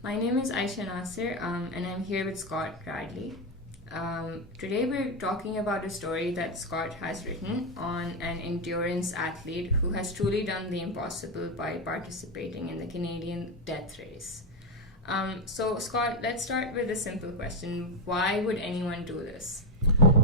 My name is Ayesha Nasir, and I'm here with Scott Radley. Today we're talking about a story that Scott has written on an endurance athlete who has truly done the impossible by participating in the Canadian death race. So, Scott, let's start with a simple question. Why would anyone do this?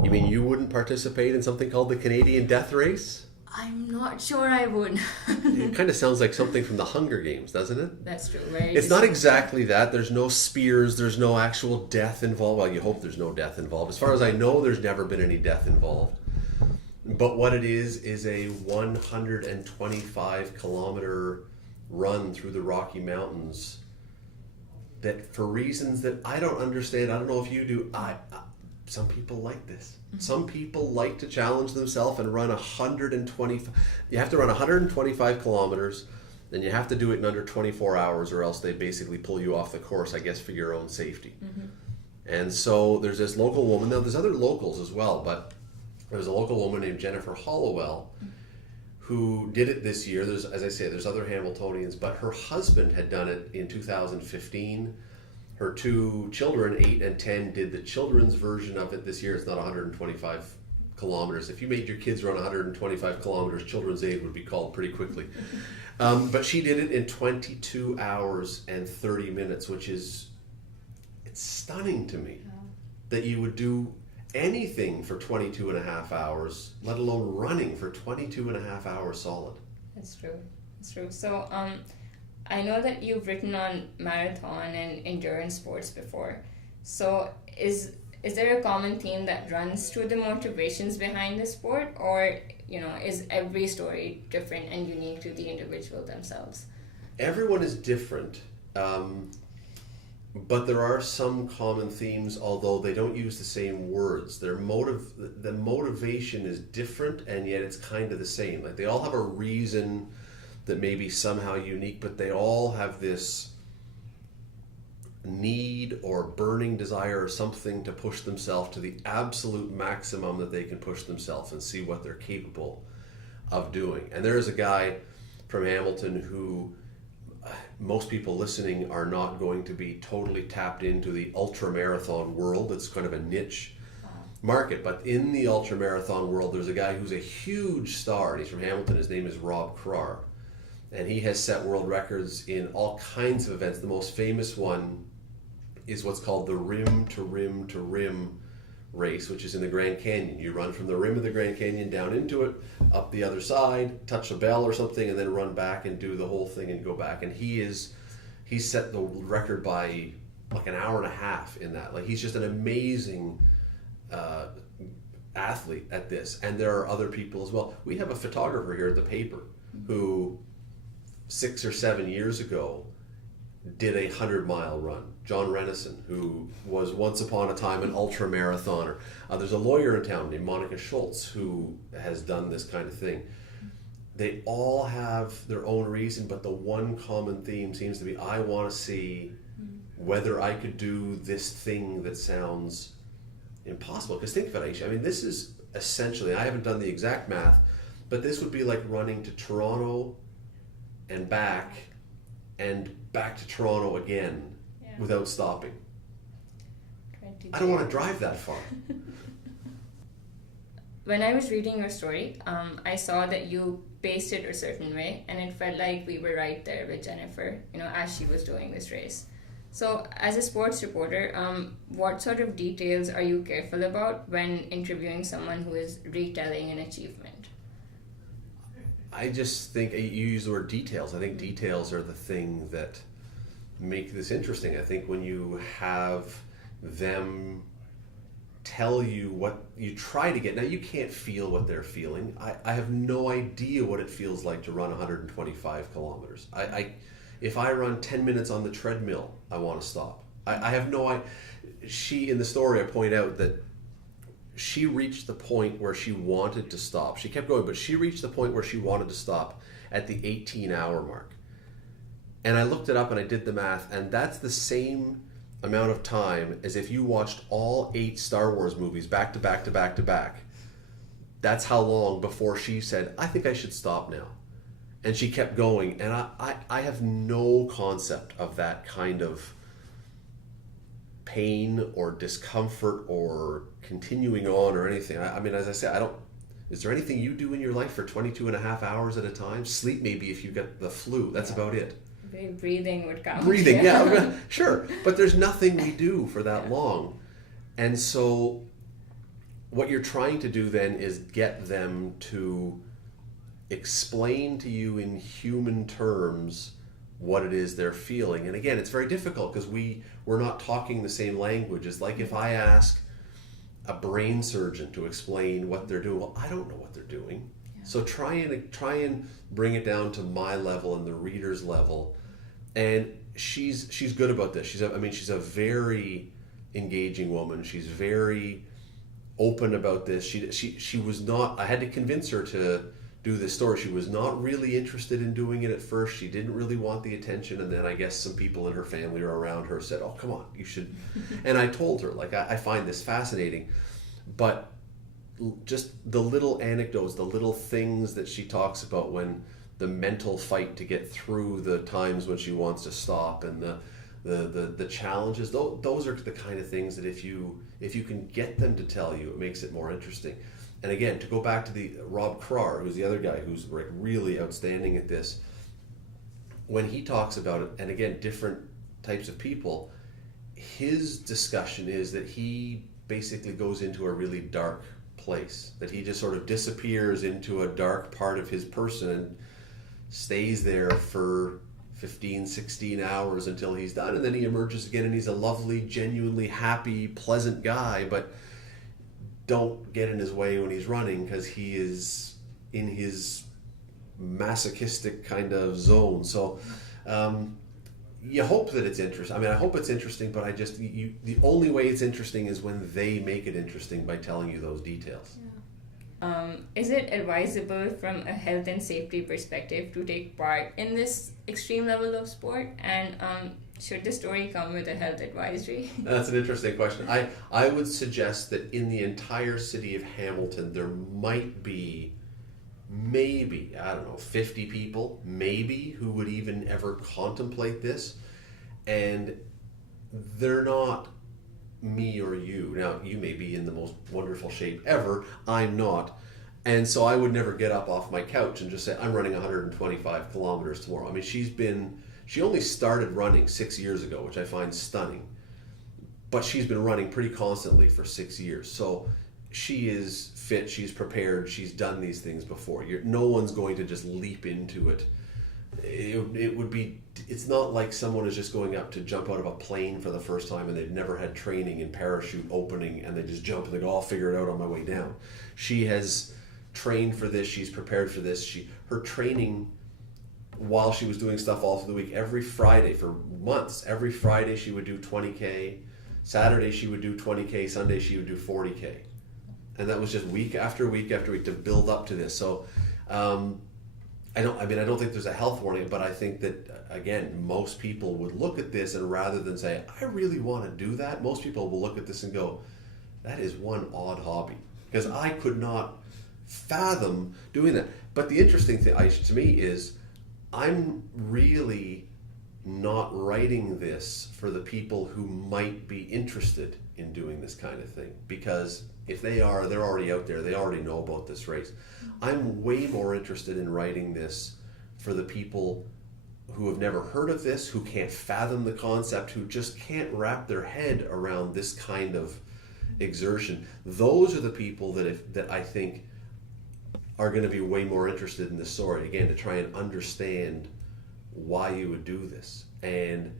You mean you wouldn't participate in something called the Canadian Death Race? I'm not sure I would. It kind of sounds like something from the Hunger Games, doesn't it? That's true. Very It's not distinct. exactly that. There's no spears. There's no actual death involved. Well, you hope there's no death involved. As far as I know, there's never been any death involved. But what it is a 125 kilometer run through the Rocky Mountains that, for reasons that I don't understand, I don't know if you do, some people like this. Some people like to challenge themselves and run 125. You have to run 125 kilometers, and you have to do it in under 24 hours, or else they basically pull you off the course, I guess, for your own safety. And so there's this local woman. Now, there's other locals as well, but there's a local woman named Jennifer Halliwell who did it this year. There's, as I say, there's other Hamiltonians, but her husband had done it in 2015. Her two children, 8 and 10, did the children's version of it this year. It's not 125 kilometers. If you made your kids run 125 kilometers, Children's Aid would be called pretty quickly. But she did it in 22 hours and 30 minutes, which is, it's stunning to me that you would do anything for 22 and a half hours, let alone running for 22 and a half hours solid. That's true. That's true. So, I know that you've written on marathon and endurance sports before. So, is there a common theme that runs through the motivations behind the sport, or is every story different and unique to the individual themselves? Everyone is different, but there are some common themes, although they don't use the same words. The motivation is different, and yet it's kind of the same. Like, they all have a reason that may be somehow unique, but they all have this need or burning desire or something to push themselves to the absolute maximum that they can push themselves and see what they're capable of doing. And there is a guy from Hamilton who most people listening are not going to be totally tapped into the ultra marathon world. It's kind of a niche market, but in the ultra marathon world, there's a guy who's a huge star, and he's from Hamilton. His name is Rob Krar, and he has set world records in all kinds of events. The most famous one is what's called the rim to rim to rim race, which is in the Grand Canyon. You run from the rim of the Grand Canyon down into it, up the other side, touch a bell or something, and then run back and do the whole thing and go back. And he's set the record by like an hour and a half in that. Like, he's just an amazing athlete at this. And there are other people as well. We have a photographer here at the paper who 6 or 7 years ago did a 100-mile run. John Renison, who was once upon a time an ultra marathoner. There's a lawyer in town named Monica Schultz who has done this kind of thing. They all have their own reason, but the one common theme seems to be, I want to see whether I could do this thing that sounds impossible. Because think of it, Aisha. I mean, this is essentially, I haven't done the exact math, but this would be like running to Toronto and back to Toronto again without stopping. I don't want to drive that far. When I was reading your story, I saw that you paced it a certain way, and it felt like we were right there with Jennifer, as she was doing this race. So, as a sports reporter, what sort of details are you careful about when interviewing someone who is retelling an achievement? I just think you use the word details. I think details are the thing that make this interesting. I think when you have them tell you what you try to get, now you can't feel what they're feeling. I have no idea what it feels like to run 125 kilometers. If I run 10 minutes on the treadmill, I want to stop. I have no idea. She, in the story, I point out that she reached the point where she wanted to stop. She kept going, but she reached the point where she wanted to stop at the 18-hour mark. And I looked it up and I did the math, and that's the same amount of time as if you watched all 8 Star Wars movies back to back to back to back. That's how long before she said, I think I should stop now. And she kept going, and I have no concept of that kind of pain or discomfort or continuing on or anything. I mean, as I said, is there anything you do in your life for 22 and a half hours at a time? Sleep maybe if you get the flu. That's about it. Maybe breathing would count. Breathing, yeah, sure. But there's nothing we do for that long. And so what you're trying to do then is get them to explain to you in human terms what it is they're feeling. And again, it's very difficult because we're not talking the same language. It's like if I ask a brain surgeon to explain what they're doing, well, I don't know what they're doing. Yeah. So try and bring it down to my level and the reader's level. And she's good about this. She's a very engaging woman. She's very open about this. She was not, I had to convince her to do this story. She was not really interested in doing it at first. She didn't really want the attention, and then I guess some people in her family or around her said, oh, come on, you should. And I told her, like, I find this fascinating, but just the little anecdotes, the little things that she talks about, when the mental fight to get through the times when she wants to stop, and the challenges, those are the kind of things that if you can get them to tell you, it makes it more interesting. And again, to go back to the Rob Krar, who's the other guy who's really outstanding at this, when he talks about it, and again, different types of people, his discussion is that he basically goes into a really dark place, that he just sort of disappears into a dark part of his person and stays there for 15, 16 hours until he's done, and then he emerges again and he's a lovely, genuinely happy, pleasant guy, but don't get in his way when he's running because he is in his masochistic kind of zone. So you hope that it's interesting. I mean, I hope it's interesting, but the only way it's interesting is when they make it interesting by telling you those details. Yeah. Is it advisable from a health and safety perspective to take part in this extreme level of sport? And should the story come with a health advisory? That's an interesting question. I would suggest that in the entire city of Hamilton, there might be maybe, 50 people, maybe, who would even ever contemplate this. And they're not me or you. Now, you may be in the most wonderful shape ever. I'm not. And so I would never get up off my couch and just say, I'm running 125 kilometers tomorrow. I mean, she only started running 6 years ago, which I find stunning. But she's been running pretty constantly for 6 years. So she is fit, she's prepared, she's done these things before. No one's going to just leap into it. It's not like someone is just going up to jump out of a plane for the first time and they've never had training in parachute opening and they just jump and they go, I'll figure it out on my way down. She has trained for this, she's prepared for this. Her training, while she was doing stuff all through the week, every Friday for months, every Friday she would do 20K, Saturday she would do 20K, Sunday she would do 40K. And that was just week after week after week to build up to this. So I don't think there's a health warning, but I think that, again, most people would look at this and rather than say, I really want to do that, most people will look at this and go, that is one odd hobby. Because I could not fathom doing that. But the interesting thing, Ayesha, to me is I'm really not writing this for the people who might be interested in doing this kind of thing. Because if they are, they're already out there. They already know about this race. I'm way more interested in writing this for the people who have never heard of this, who can't fathom the concept, who just can't wrap their head around this kind of exertion. Those are the people that I think are going to be way more interested in this story, again, to try and understand why you would do this. And,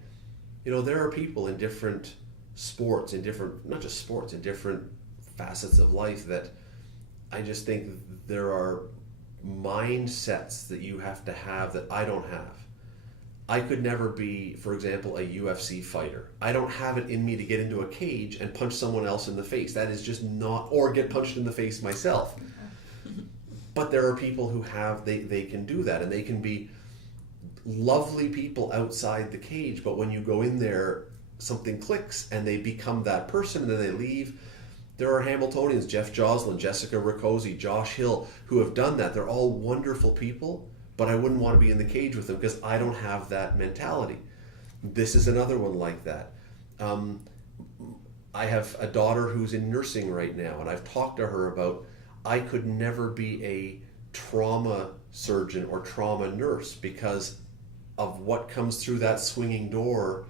there are people in different sports, in different facets of life that I just think there are mindsets that you have to have that I don't have. I could never be, for example, a UFC fighter. I don't have it in me to get into a cage and punch someone else in the face. That is just not, or get punched in the face myself. But there are people who they can do that, and they can be lovely people outside the cage, but when you go in there, something clicks and they become that person and then they leave. There are Hamiltonians, Jeff Joslin, Jessica Riccozzi, Josh Hill, who have done that. They're all wonderful people, but I wouldn't want to be in the cage with them because I don't have that mentality. This is another one like that. I have a daughter who's in nursing right now, and I've talked to her about I could never be a trauma surgeon or trauma nurse because of what comes through that swinging door.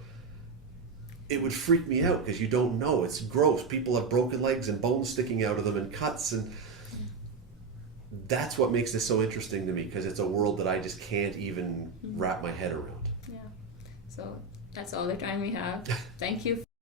It would freak me out because you don't know. It's gross. People have broken legs and bones sticking out of them and cuts, and that's what makes this so interesting to me because it's a world that I just can't even wrap my head around. Yeah. So that's all the time we have. Thank you